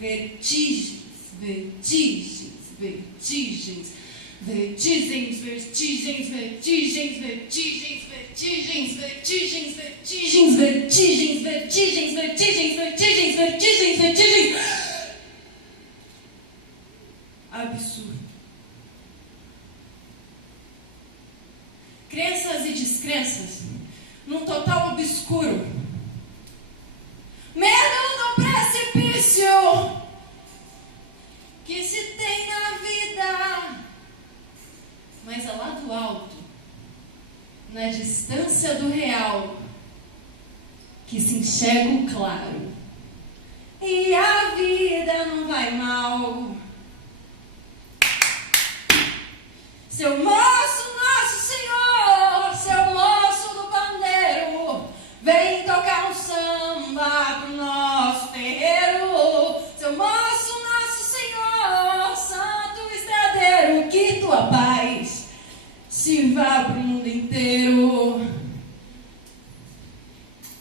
vertigens, vertigens, vertigens, vertigens, vertigens, vertigens, vertigens, vertigens, vertigens, vertigens, vertigens, vertigens, vertigens, vertigens, vertigens, vertigens. Absurdo. Crenças e descrenças num total obscuro. Medo do precipício que se tem na vida, mas é lá do alto, na distância do real, que se enxerga o claro, e a vida não vai mal. Seu moço, nosso Senhor, seu moço do pandeiro, vem tocar um samba pro nosso terreiro. Seu moço, nosso Senhor, santo estradeiro, que tua paz se vá pro mundo inteiro.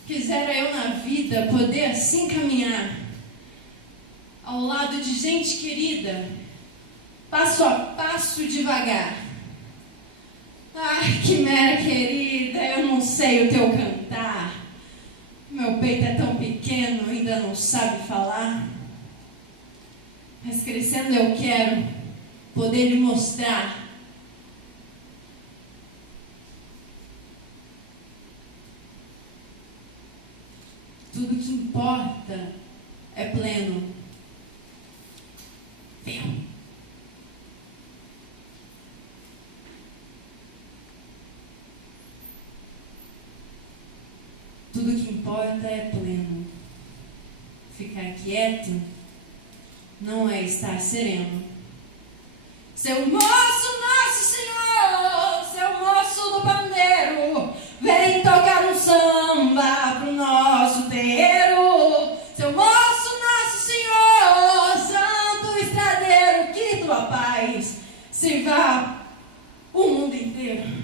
Quisera eu na vida poder assim caminhar, ao lado de gente querida, passo a passo devagar. Ai, quimera querida, eu não sei o teu cantar. Meu peito é tão pequeno, ainda não sabe falar. Mas crescendo eu quero poder lhe mostrar tudo que importa é pleno. Vem. Tudo que importa é pleno. Ficar quieto não é estar sereno. Seu moço, nosso Senhor, seu moço do pandeiro, vem tocar um samba pro nosso terreiro. Seu moço, nosso Senhor, santo estradeiro, que tua paz se vá o mundo inteiro.